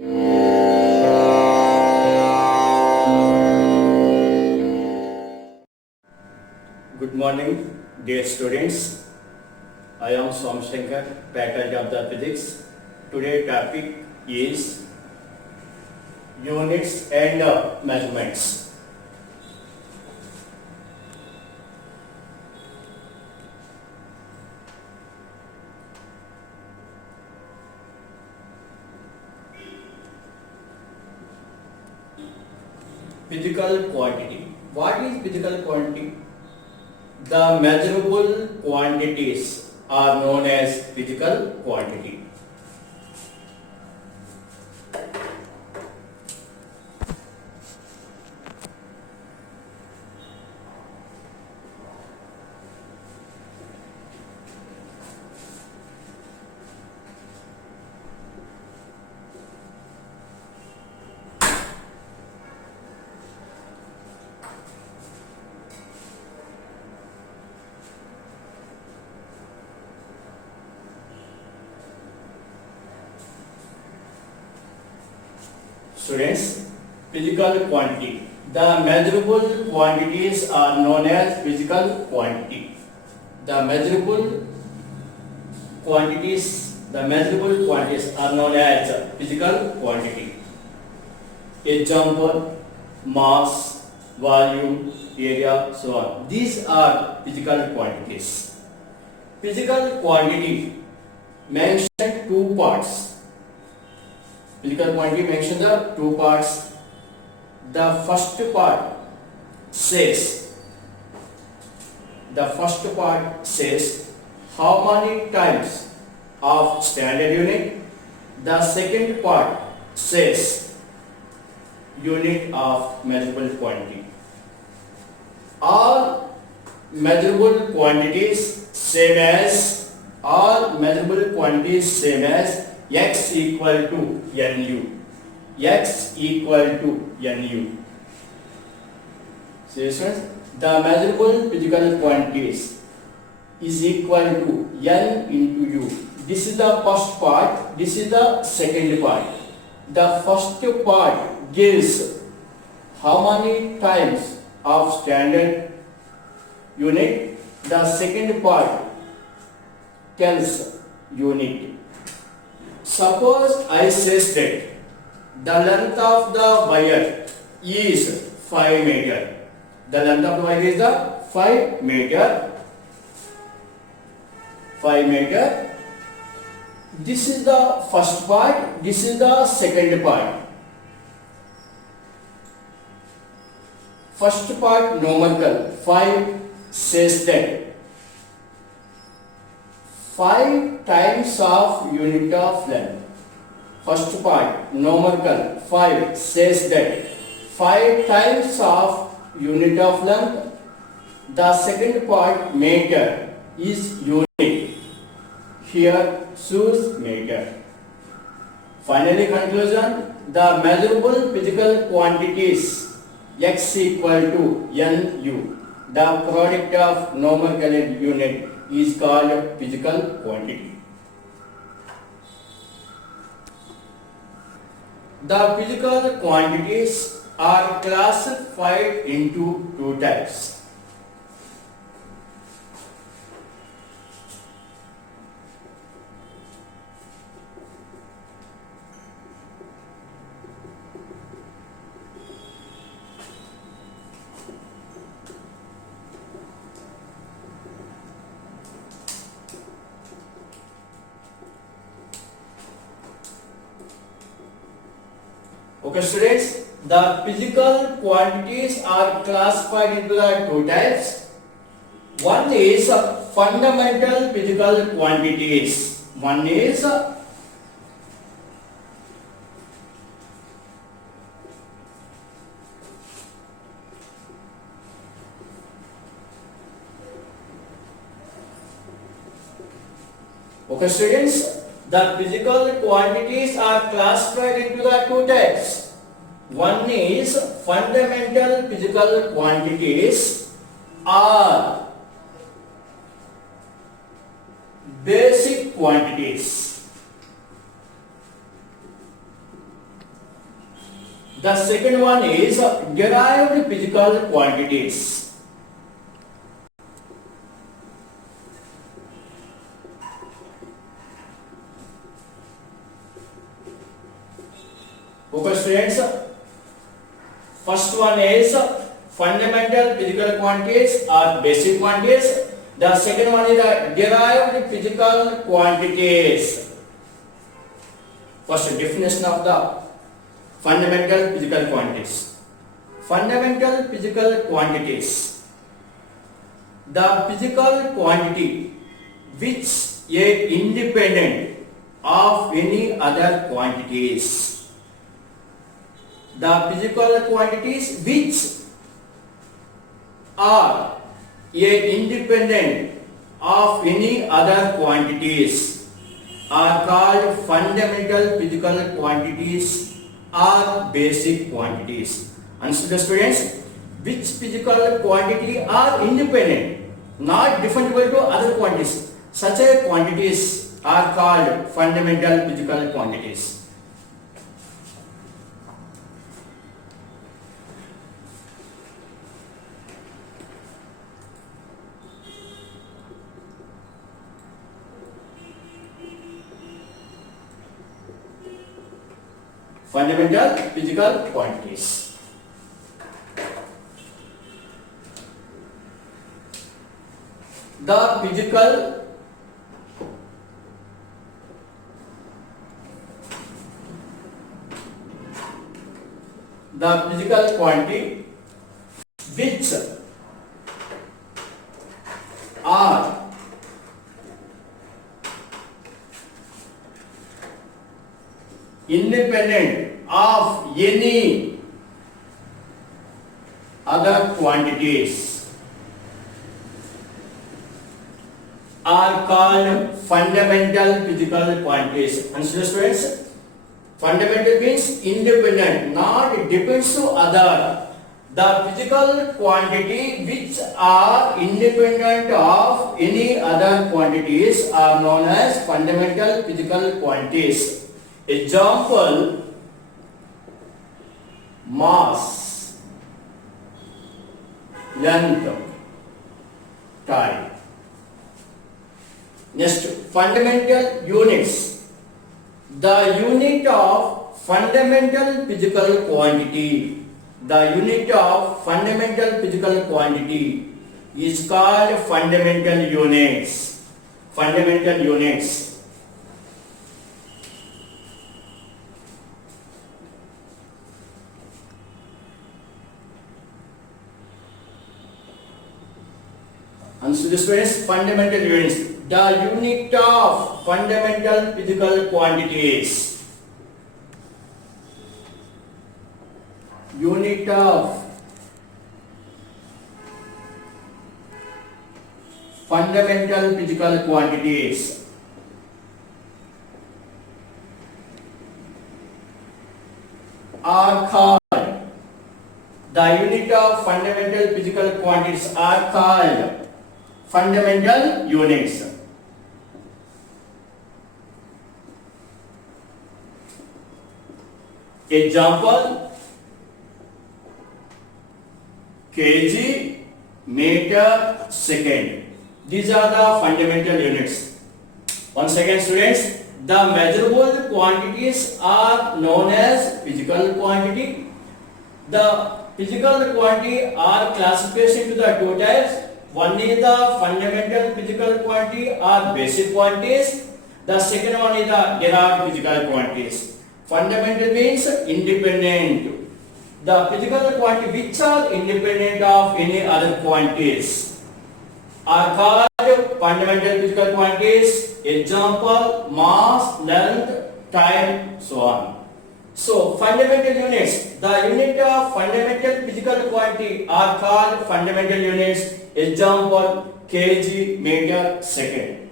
Good morning, dear students. I am Somshankar, Faculty of the Physics. Today topic is units and measurements. Physical quantity. What is physical quantity? The measurable quantities are known as physical quantity. Students, physical quantity. The measurable quantities are known as physical quantity. The measurable quantities are known as physical quantity. Example: mass, volume, area, so on. These are physical quantities. Physical quantity mention two parts. Physical quantity mentions the two parts. The first part says how many times of standard unit. The second part says unit of measurable quantity. All measurable quantities same as x equal to nu. X equal to nu. So students, the measurable physical quantities is equal to n into u. This is the first part. This is the second part. The first part gives how many times of standard unit. The second part tells unit. Suppose I says that the length of the wire is 5 meter. The length of the wire is the 5 meter. 5 meter. This is the first part. This is the second part. First part numerical 5 says that 5 times of unit of length. First part numerical 5 says that 5 times of unit of length. The second part meter is unit. Here choose meter. Finally conclusion, the measurable physical quantities x equal to nu. The product of numerical and unit is called physical quantity. The physical quantities are classified into two types. Okay students, the physical quantities are classified into the two types. One is fundamental physical quantities. One is okay students, the physical quantities are classified into the two types. One is fundamental physical quantities or basic quantities. The second one is derived physical quantities. Okay students, first one is fundamental physical quantities or basic quantities. The second one is the derived physical quantities. First definition of the fundamental physical quantities. Fundamental physical quantities. The physical quantity which is independent of any other quantities. The physical quantities which are independent of any other quantities are called fundamental physical quantities or basic quantities. Understood students? Which physical quantity are independent, not differentiable to other quantities. Such a quantities are called fundamental physical quantities. Fundamental physical quantities. The physical quantity which are independent of any other quantities are called fundamental physical quantities. Understood students? Fundamental means independent, not depends to other. The physical quantity which are independent of any other quantities are known as fundamental physical quantities. Example, mass, length, time. Next, fundamental units. The unit of fundamental physical quantity. The unit of fundamental physical quantity is called fundamental units. Fundamental units. Understood students? Fundamental units. The unit of fundamental physical quantities. Unit of fundamental physical quantities. Are called, the unit of fundamental physical quantities are called fundamental units. Example, kg, meter, second. These are the fundamental units. Once again students, the measurable quantities are known as physical quantity. The physical quantity are classified into the two types. One is the fundamental physical quantity or basic quantities. The second one is the derived physical quantities. Fundamental means independent. The physical quantity which are independent of any other quantities are called fundamental physical quantities. Example, mass, length, time, so on. So, fundamental units. The unit of fundamental physical quantity are called fundamental units. Example, kg, meter, second.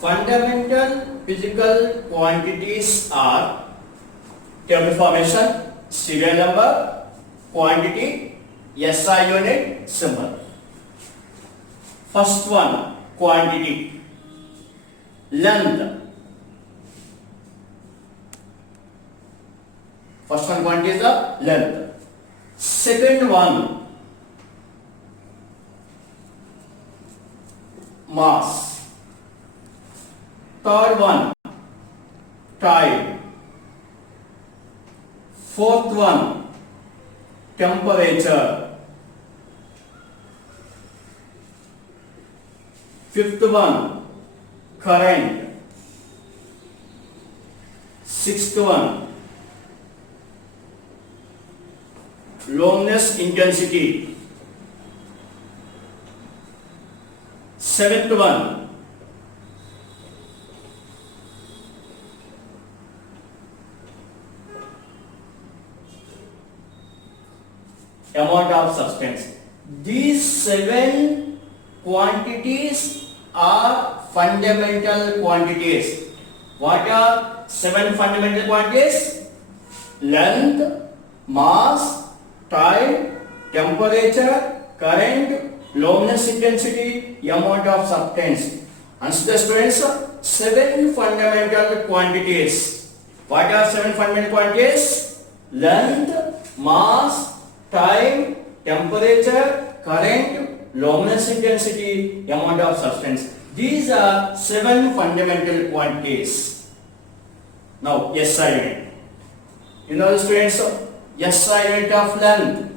Fundamental physical quantities are table formation, serial number, quantity, SI unit, symbol. First one, quantity, length. First one quantity is the length. Second one, mass. Third one, time. Fourth one, temperature. Fifth one, current. Sixth one, luminous intensity. Seventh one, amount of substance. These 7 quantities are fundamental quantities. What are 7 fundamental quantities? Length, mass, time, temperature, current, luminous intensity, amount of substance. Answer, students. 7 fundamental quantities. What are 7 fundamental quantities? Length, mass, time, temperature, current, luminous intensity, amount of substance. These are 7 fundamental quantities. Now, SI unit. You know, students, SI unit of length,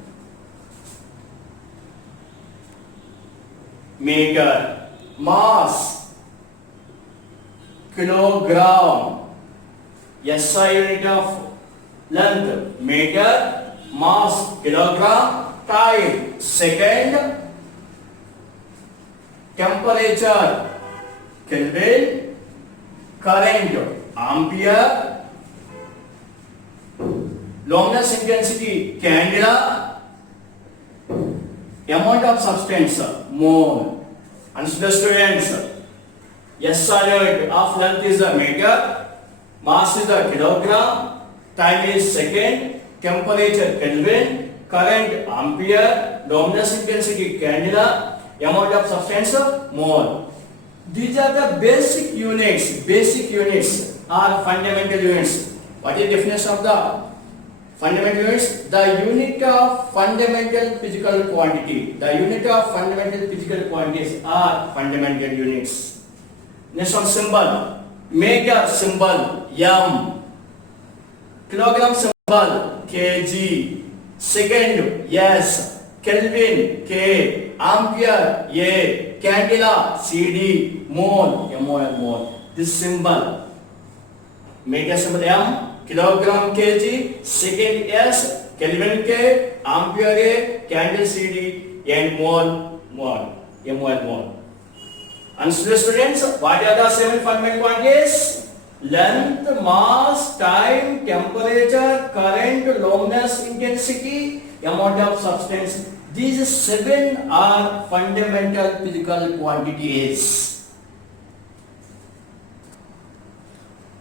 meter. Mass, kilogram. SI unit of length, meter. Mass, kilogram. Time, second. Temperature, Kelvin. Current, ampere. Luminous intensity, candela. Amount of substance, mole. Answer, students. SI unit of length is a meter, mass is a kilogram, time is second, temperature Kelvin, current ampere, luminous intensity candela, amount of substance mole. These are the basic units. Basic units are fundamental units. What is the definition of the fundamental units? The unit of fundamental physical quantity. The unit of fundamental physical quantities are fundamental units. Next one, symbol. Meter symbol M. Kilogram symbol kg. Second S. Kelvin K. Ampere A. Candela CD. Mole mole. This symbol. Meter symbol M. Kilogram kg. Second S. Kelvin K. Ampere A. Candle CD. And mole mole. Answer, students. What are the 7 fundamental quantities? Length, mass, time, temperature, current, luminous intensity, amount of substance. These 7 are fundamental physical quantities.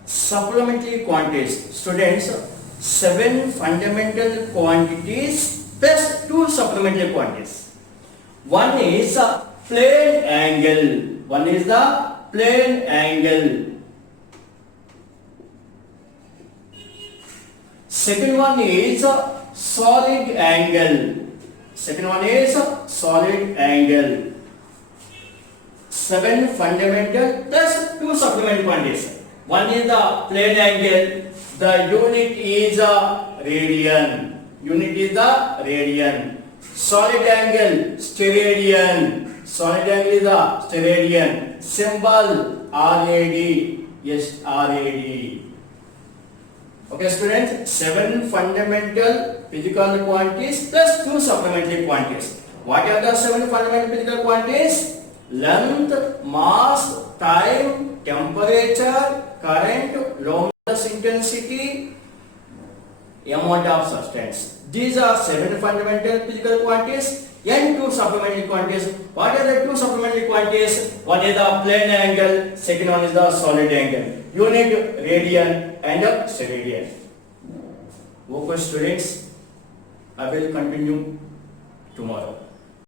Supplementary quantities. Students, 7 fundamental quantities plus 2 supplementary quantities. One is a plane angle. One is the plane angle. Second one is a solid angle. Second one is a solid angle. 7 fundamental plus 2 supplementary quantities. One is the plane angle. The unit is a radian. Unit is the radian. Solid angle, steradian. Solid angle is the steradian. Symbol RAD. Yes, RAD. Okay, students, 7 fundamental physical quantities plus 2 supplementary quantities. What are the 7 fundamental physical quantities? Length, mass, time, temperature, current, luminous intensity, amount of substance. These are 7 fundamental physical quantities and 2 supplementary quantities. What are the 2 supplementary quantities? One is the plane angle, second one is the solid angle. Unit radian and steradian. Okay, students, I will continue tomorrow.